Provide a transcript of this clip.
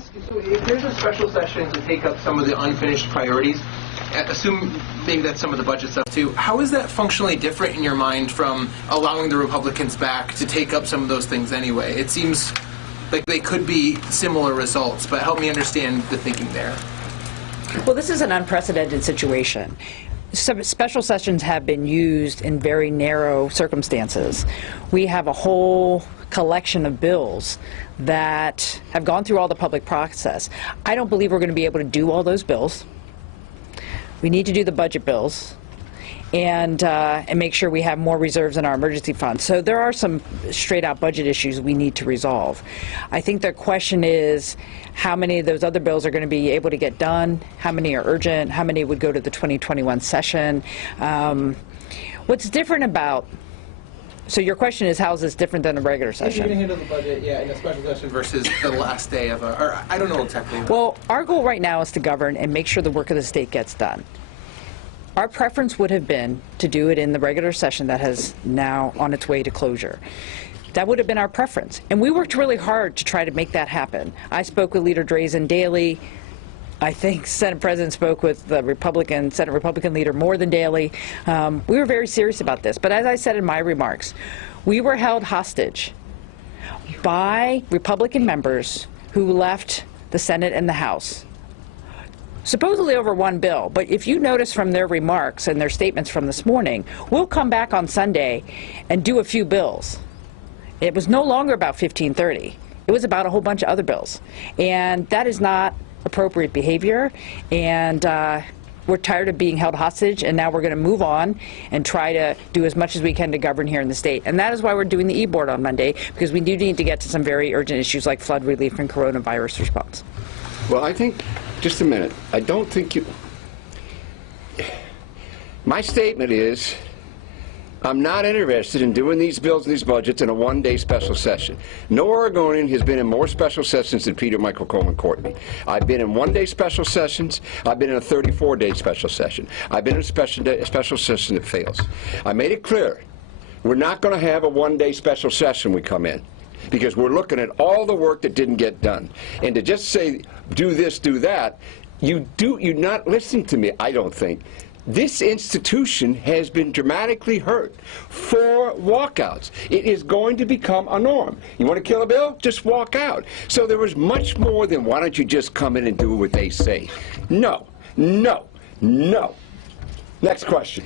ask, so if there's a special session to take up some of the unfinished priorities, assuming that some of the budget stuff too, how is that functionally different in your mind from allowing the Republicans back to take up some of those things anyway? It seems like they could be similar results, but help me understand the thinking there. Well, this is an unprecedented situation. Some special sessions have been used in very narrow circumstances. We have a whole collection of bills that have gone through all the public process. I don't believe we're going to be able to do all those bills. We need to do the budget bills and make sure we have more reserves in our emergency fund. So there are some straight-out budget issues we need to resolve. I think the question is how many of those other bills are going to be able to get done, how many are urgent, how many would go to the 2021 session. What's different about, so your question is how is this different than a regular session? If you're going to handle the budget, yeah, in a special session versus the last day of a, or I don't know exactly. Well, our goal right now is to govern and make sure the work of the state gets done. Our preference would have been to do it in the regular session that has now on its way to closure. That would have been our preference. And we worked really hard to try to make that happen. I spoke with Leader Drazen daily. I think Senate President spoke with the Senate Republican leader more than daily. We were very serious about this. But as I said in my remarks, we were held hostage by Republican members who left the Senate and the House supposedly over one bill. But if you notice from their remarks and their statements from this morning, we'll come back on Sunday and do a few bills. It was no longer about 1530. It was about a whole bunch of other bills. And that is not appropriate behavior. And we're tired of being held hostage, and now we're going to move on and try to do as much as we can to govern here in the state. And that is why we're doing the e-board on Monday, because we do need to get to some very urgent issues like flood relief and coronavirus response. Well, I think, just a minute, I don't think you, my statement is, I'm not interested in doing these bills and these budgets in a one-day special session. No Oregonian has been in more special sessions than Peter, Michael, Coleman, Courtney. I've been in one-day special sessions. I've been in a 34-day special session. I've been in a special session that fails. I made it clear, we're not going to have a one-day special session we come in, because we're looking at all the work that didn't get done. And to just say, do this, do that, you're not listening to me, I don't think. This institution has been dramatically hurt for walkouts. It is going to become a norm. You want to kill a bill? Just walk out. So there was much more than why don't you just come in and do what they say. No, no, no. Next question.